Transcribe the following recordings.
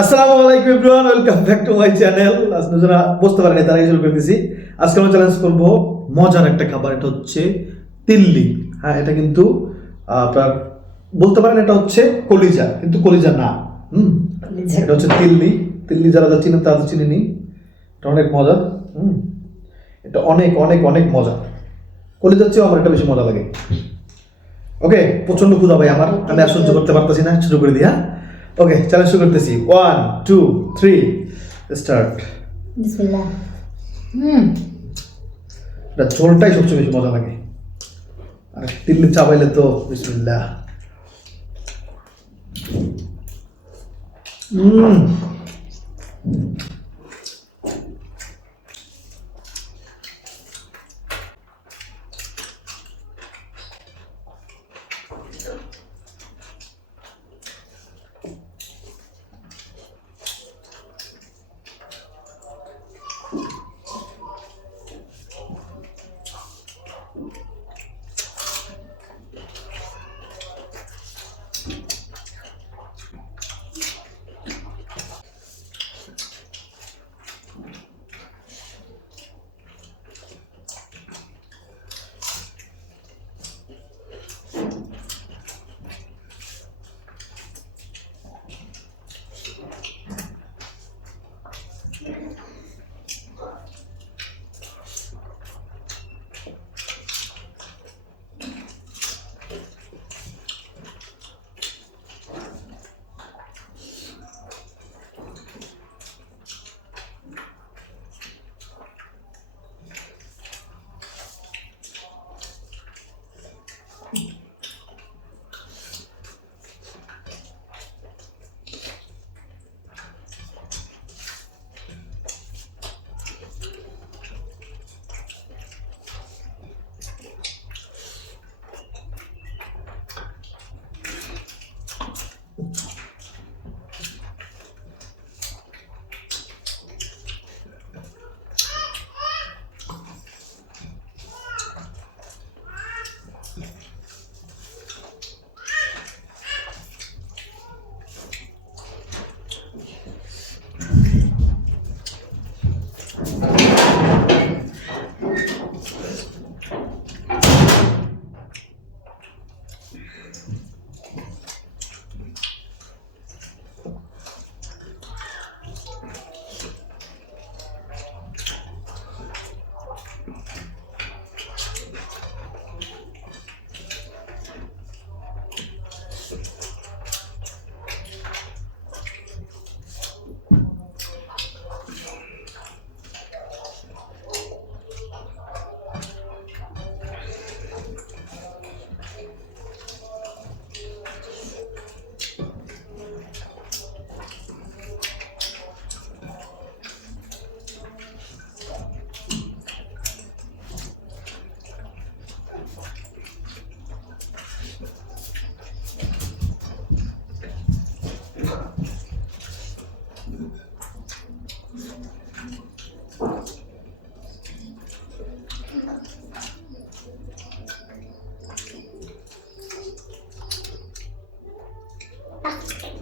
আসসালামু আলাইকুম everyone, welcome back to my channel. আজকে যারা বুঝতে পারেনি তারা শুরু করে দিয়েছি। আজকে আমরা চ্যালেঞ্জ করব মজার একটা খাবার, এটা হচ্ছে তিল্লি। হ্যাঁ, এটা কিন্তু আপনার বলতে পারেন এটা হচ্ছে কলিজা, কিন্তু কলিজা না। এটা হচ্ছে তিল্লি। তিল্লি যারা যা চিনেন তারা তো চিনেনি। এটা অনেক মজা। এটা অনেক অনেক অনেক মজা। কলিজার চেয়েও আমার এটা বেশি মজা লাগে। ওকে, প্রচন্ড ক্ষুধা ভাই আমার, আমি আর সহ্য করতে পারতেছি না, শুরু করে দিই। হ্যাঁ, ওকে, চ্যালেঞ্জ শুরু করতেছি। 1 2 3 স্টার্ট। বিসমিল্লাহ। এটা ঝোলটাই সবচেয়ে বেশি মজা লাগে, আর তিল্লি চাবাইলে তো বিসমিল্লাহ। হুম,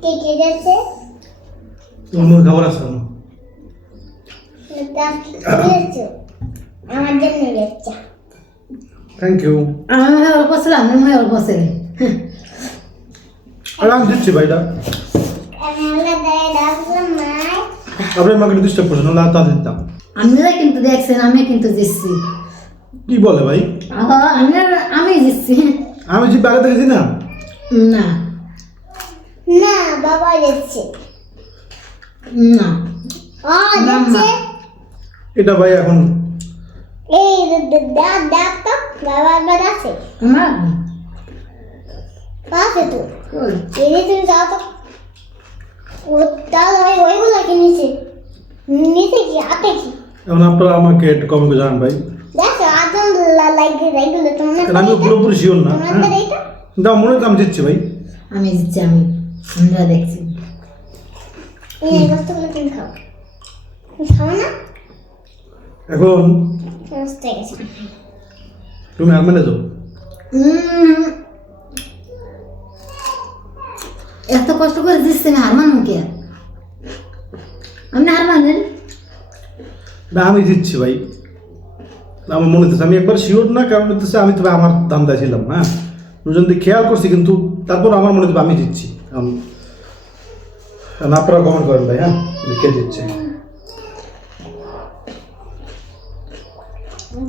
কে কে যাচ্ছে? তোমার খাবার আছে না? আমার জন্য যাচ্ছে। Thank you. আমি অল্প ছিলাম, আমি অল্প ছিলাম। আর আমি দিচ্ছি ভাইটা। আপনার মাকে ডিস্টার্ব করছেন, না তা দিতাম। আমরা কিন্তু দেখছেন, আমি কিন্তু জিতছি। কি বলে ভাই? আমি জিতছি। আমি যে আগে দেখেছি না। না না, বাবা যাচ্ছে। না, ও যাচ্ছে। এটা ভাই এখন এই দাঁত দাঁত তো বাবা একবার আছে আমার কাছে তো এই তুমি যাও তো। ও দাদা ভাই ওইগুলো কি নিচে নিচে কি হাতে কি? এখন আপনারা আমাকে একটু কমেন্ট করে জানান ভাই। দেখো আদম লাইগুলো তোমার আমি পুরোপুরি শিওর না। তোমাদের এইটা দাও, মনে হয় আমি জিতছি ভাই। আমি জিতছি। আমরা দেখছি এই বস্তুগুলো তুমি খাও। খাও না এখন সমস্ত গেছে। তুমি আর মেনে যাও। এত কষ্ট করে দিচ্ছে না, আমার মুখে আপনি আর মানেন না আমি দিচ্ছি ভাই, আমার মনে হচ্ছে আমি একবার শিওর না, কারণ হচ্ছে আমি তবে আমার ধান্দায় ছিলাম, হ্যাঁ দুজন দিয়ে খেয়াল করছি, কিন্তু তারপর আমার মনে হচ্ছে আমি দিচ্ছি। আপনারা কমেন্ট করেন ভাই, হ্যাঁ যে কে দিচ্ছে।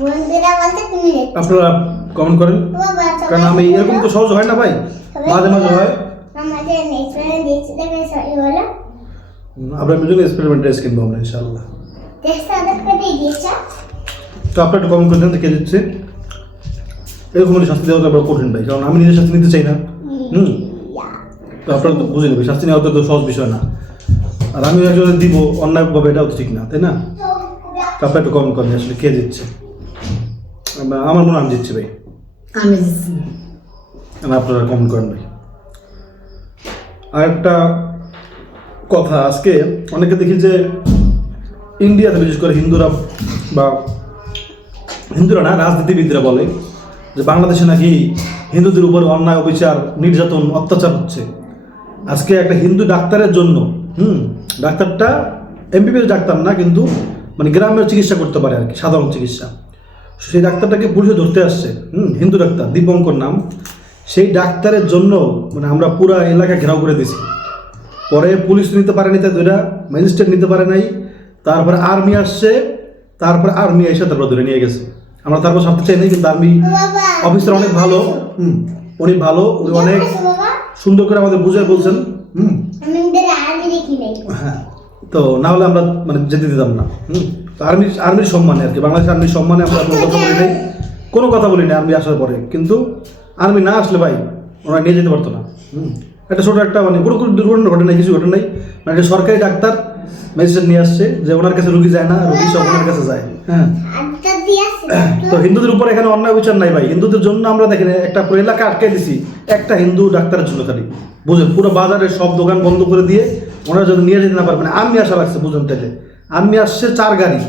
বন্ধুরা বলতে তুমি দেখো। আপনারা কমেন্ট করেন, বাবা, কারণ আমি এরকম তো সহজ হয় না ভাই, মাঝে মাঝে হয়। আমাদের নেক্সট দিয়েছে দেখে সরি বলো। আমরা দুজন এক্সপেরিমেন্ট ড্রেস কিনবো আমরা ইনশাআল্লাহ। দেখতে আদর করে দিয়েছে। তো আপনারা একটু কমেন্ট করছেন যে কে দিচ্ছে। এরকম হলে শাস্তি দেওয়াটা বড় কঠিন ভাই, কারণ আমি নিজে শাস্তি নিতে চাই না। তো আপনারা তো বুঝে নেবে, শাস্তি নেওয়া তো সহজ বিষয় না, আর আমি একজনের দিব অন্যায়ভাবে, এটাও তো ঠিক না, তাই না? তো আপনারা একটু কমেন্ট করেন আসলে কে দিচ্ছে। আমার মনে হয় আমি দিচ্ছি ভাই, আমি দিচ্ছি। আপনারা কমেন্ট করেন ভাই। আর একটা কথা, আজকে অনেকে দেখি যে ইন্ডিয়াতে বিশেষ করে হিন্দুরা না রাজনীতিবিদরা বলে যে বাংলাদেশে নাকি হিন্দুদের উপর অন্যায়, অবিচার, নির্যাতন, অত্যাচার হচ্ছে। আজকে একটা হিন্দু ডাক্তারের জন্য, ডাক্তারটা এমবিবিএস ডাক্তার না, কিন্তু মানে গ্রামের চিকিৎসা করতে পারে আর কি, সাধারণ চিকিৎসা। সেই ডাক্তারটাকে পুলিশে ধরতে আসছে, হিন্দু ডাক্তার, দীপঙ্কর নাম। সেই ডাক্তারের জন্য মানে আমরা পুরা এলাকা ঘেরাও করে দিয়েছি। পরে পুলিশ নিতে পারেনি, তাই দুইটা ম্যাজিস্ট্রেট নিতে পারে নাই, তারপরে আর্মি আসছে, তারপরে আর্মি এসে তারপর ধরে নিয়ে গেছে। আমরা তারপর ছাড়তে চাই নাই, কিন্তু আর্মি অফিসার অনেক ভালো, উনি ভালো, উনি অনেক বাবা, সুন্দর করে আমাদের বুঝায় বলছেন। আমি ওদের আগে দেখি নাই। হ্যাঁ, তো না হলে আমরা মানে যেতে দিতাম না। তো আর্মির সম্মানে আর কি, বাংলাদেশ আর্মির সম্মানে আমরা কোনো কথা বলি নাই, কোনো কথা বলি না আর্মি আসার পরে। কিন্তু আর্মি না আসলে ভাই ওরা নিয়ে যেতে পারতো না। একটা ছোটো একটা মানে কোনো দুর্ঘটনা ঘটে নাই, কিছু ঘটে নাই, মানে একটা সরকারি ডাক্তার ম্যাজিস্ট্রেট নিয়ে আসছে যে ওনার কাছে রুগী যায় না, রুগী সব ওনার কাছে যায়। হ্যাঁ, আটটা দিয়েছে। তো হিন্দুদের উপর এখানে অন্যায় বিচার নাই ভাই, হিন্দুদের জন্য আমরা দেখেন একটা পুরো এলাকা আটকে দিছি একটা হিন্দু ডাক্তারের জন্য খালি, বুঝেন? পুরো বাজারের সব দোকান বন্ধ করে দিয়ে ওনারা যদি নিয়ে যেতে না পারবেন, আর্মি আসা লাগছে, বুঝুন? তাহলে আর্মি আসছে 4 গাড়ি,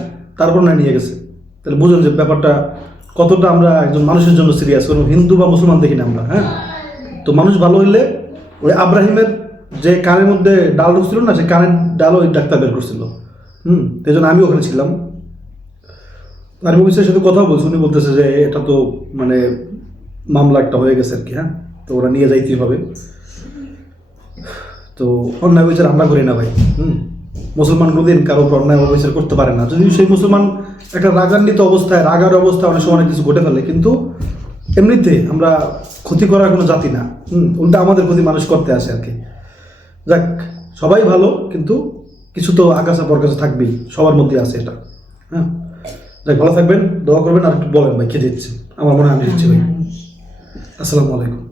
তারপর না নিয়ে গেছে। তাহলে বুঝুন যে ব্যাপারটা কতটা আমরা একজন মানুষের জন্য সিরিয়াস, কোনো হিন্দু বা মুসলমান দেখি না আমরা। হ্যাঁ, তো মানুষ ভালো হইলে ওই আব্রাহিমের যে কানের মধ্যে ডাল ঢুকছিল না, সেই কানের ডালও ওই ডাক্তার বের করছিল। সেই জন্য আমি ওখানে ছিলাম। আর্মি অফিসারের সাথে কথা বলছি, উনি বলতেছে যে এটা তো মানে মামলা একটা হয়ে গেছে আর কি। হ্যাঁ, তো ওরা নিয়ে যাইতেই হবে। তো অন্যায় বিচার আমরা করি না ভাই। মুসলমান কোনোদিন কারো উপর অন্যায় অবিচার করতে পারে না, যদি সেই মুসলমান একটা রাগান্বিত অবস্থায়, রাগার অবস্থায় অনেক সময় অনেক কিছু ঘটে ফেলে, কিন্তু এমনিতে আমরা ক্ষতি করার কোনো জাতি না। উল্টা আমাদের ক্ষতি মানুষ করতে আসে আর কি। যাক, সবাই ভালো, কিন্তু কিছু তো আগাছা পরগাছা থাকবেই, সবার মধ্যে আছে এটা। হ্যাঁ, যাক, ভালো থাকবেন, দোয়া করবেন। আর একটু বলেন ভাই কে দিচ্ছে। আমার মনে হয় আমি দিচ্ছি ভাই। আসসালামু আলাইকুম।